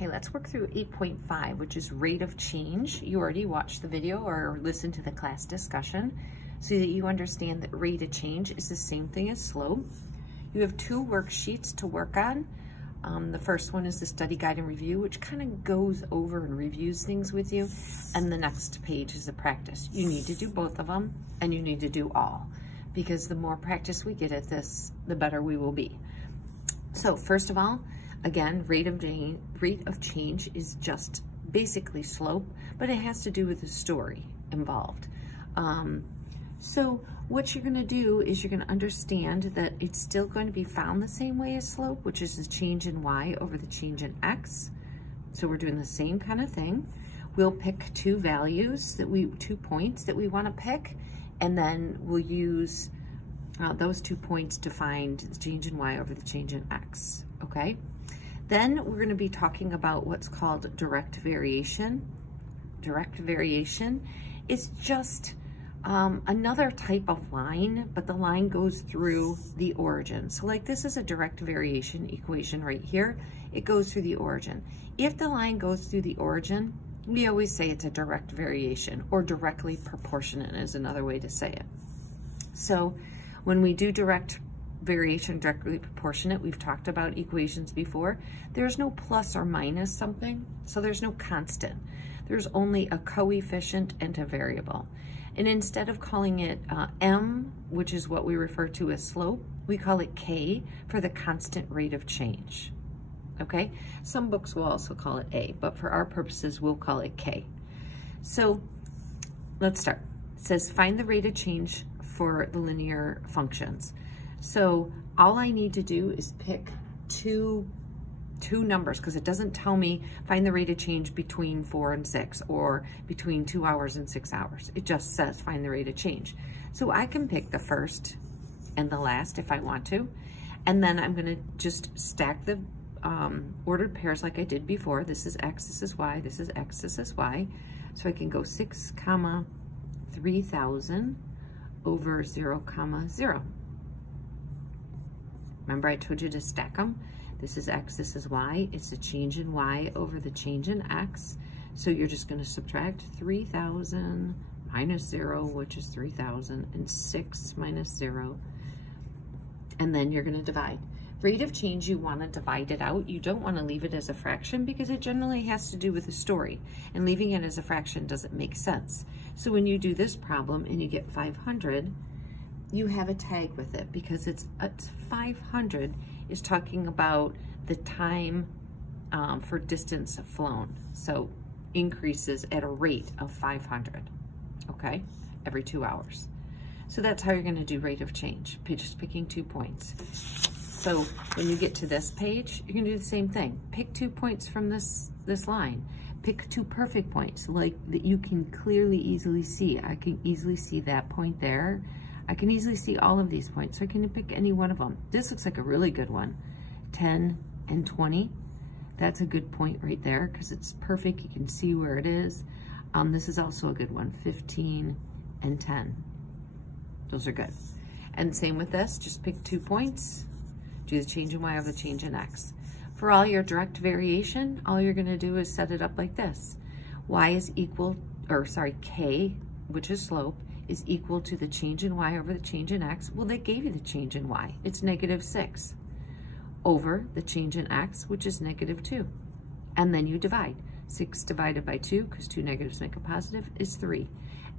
Okay, let's work through 8.5, which is rate of change. You already watched the video or listened to the class discussion so that you understand that rate of change is the same thing as slope. You have two worksheets to work on. The first one is the study guide and review, which kind of goes over and reviews things with you. And the next page is the practice. You need to do both of them, and you need to do all, because the more practice we get at this, the better we will be. So first of all, again, rate of change is just basically slope, but it has to do with the story involved. So what you're gonna do is you're gonna understand that it's still going to be found the same way as slope, which is the change in y over the change in x. So we're doing the same kind of thing. We'll pick two values, 2 points that we wanna pick, and then we'll use those 2 points to find the change in y over the change in x, okay? Then we're gonna be talking about what's called direct variation. Direct variation is just another type of line, but the line goes through the origin. So like this is a direct variation equation right here. It goes through the origin. If the line goes through the origin, we always say it's a direct variation, or directly proportionate is another way to say it. So when we do direct variation, directly proportionate, we've talked about equations before, there's no plus or minus something, so there's no constant. There's only a coefficient and a variable. And instead of calling it m, which is what we refer to as slope, we call it k for the constant rate of change, okay? Some books will also call it a, but for our purposes, we'll call it k. So let's start. It says find the rate of change for the linear functions. So all I need to do is pick two numbers, because it doesn't tell me find the rate of change between 4 and 6 or between 2 hours and 6 hours. It just says find the rate of change. So I can pick the first and the last if I want to, and then I'm going to just stack the ordered pairs like I did before. This is x, this is y, this is x, this is y. So I can go 6, 3000 over 0, 0. Remember I told you to stack them? This is x, this is y. It's the change in y over the change in x. So you're just going to subtract 3000 minus 0, which is 3000, and 6 minus 0. And then you're going to divide. Rate of change, you want to divide it out. You don't want to leave it as a fraction because it generally has to do with the story. And leaving it as a fraction doesn't make sense. So when you do this problem and you get 500, you have a tag with it because it's 500 is talking about the time for distance flown. So increases at a rate of 500, okay, every 2 hours. So that's how you're going to do rate of change, just picking 2 points. So when you get to this page, you're going to do the same thing. Pick 2 points from this line. Pick 2 perfect points, like that you can clearly easily see. I can easily see that point there. I can easily see all of these points, so I can pick any one of them. This looks like a really good one. 10 and 20. That's a good point right there because it's perfect. You can see where it is. This is also a good one. 15 and 10. Those are good. And same with this. Just pick 2 points. Do the change in y over the change in x. For all your direct variation, all you're going to do is set it up like this. Y is equal, or sorry, k, which is slope, is equal to the change in y over the change in x. Well, they gave you the change in y. It's -6 over the change in x, which is -2. And then you divide. 6 divided by 2, because 2 negatives make a positive, is 3.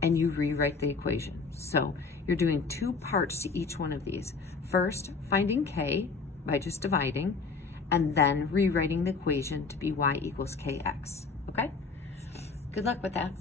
And you rewrite the equation. So you're doing 2 parts to each one of these. First, finding k by just dividing, and then rewriting the equation to be y equals kx. Okay? Good luck with that.